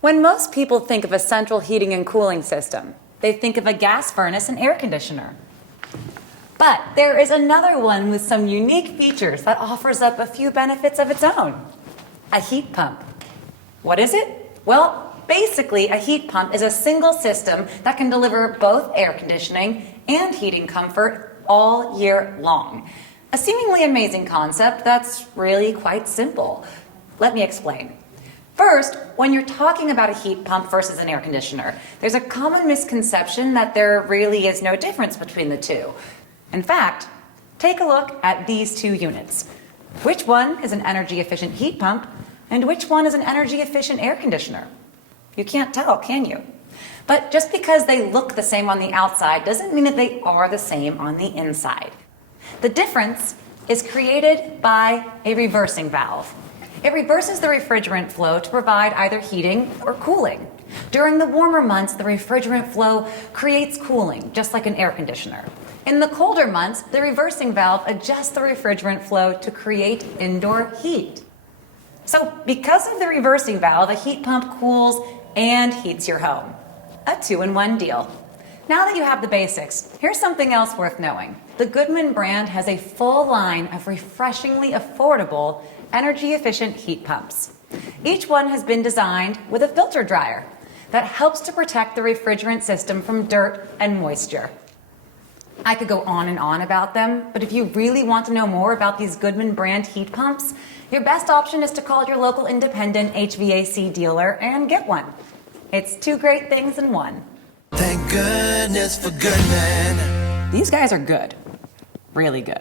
When most people think of a central heating and cooling system, they think of a gas furnace and air conditioner. But there is another one with some unique features that offers up a few benefits of its own. A heat pump. What is it? Well, basically a heat pump is a single system that can deliver both air conditioning and heating comfort all year long. A seemingly amazing concept that's really quite simple. Let me explain. First, when you're talking about a heat pump versus an air conditioner, there's a common misconception that there really is no difference between the two. In fact, take a look at these two units. Which one is an energy-efficient heat pump, and which one is an energy-efficient air conditioner? You can't tell, can you? But just because they look the same on the outside doesn't mean that they are the same on the inside. The difference is created by a reversing valve. It reverses the refrigerant flow to provide either heating or cooling. During the warmer months, the refrigerant flow creates cooling, just like an air conditioner. In the colder months, the reversing valve adjusts the refrigerant flow to create indoor heat. So because of the reversing valve, a heat pump cools and heats your home. A two-in-one deal. Now that you have the basics, here's something else worth knowing. The Goodman brand has a full line of refreshingly affordable, energy-efficient heat pumps. Each one has been designed with a filter dryer that helps to protect the refrigerant system from dirt and moisture. I could go on and on about them, but if you really want to know more about these Goodman brand heat pumps, your best option is to call your local independent HVAC dealer and get one. It's two great things in one. Thank goodness for Goodman. These guys are good. Really good.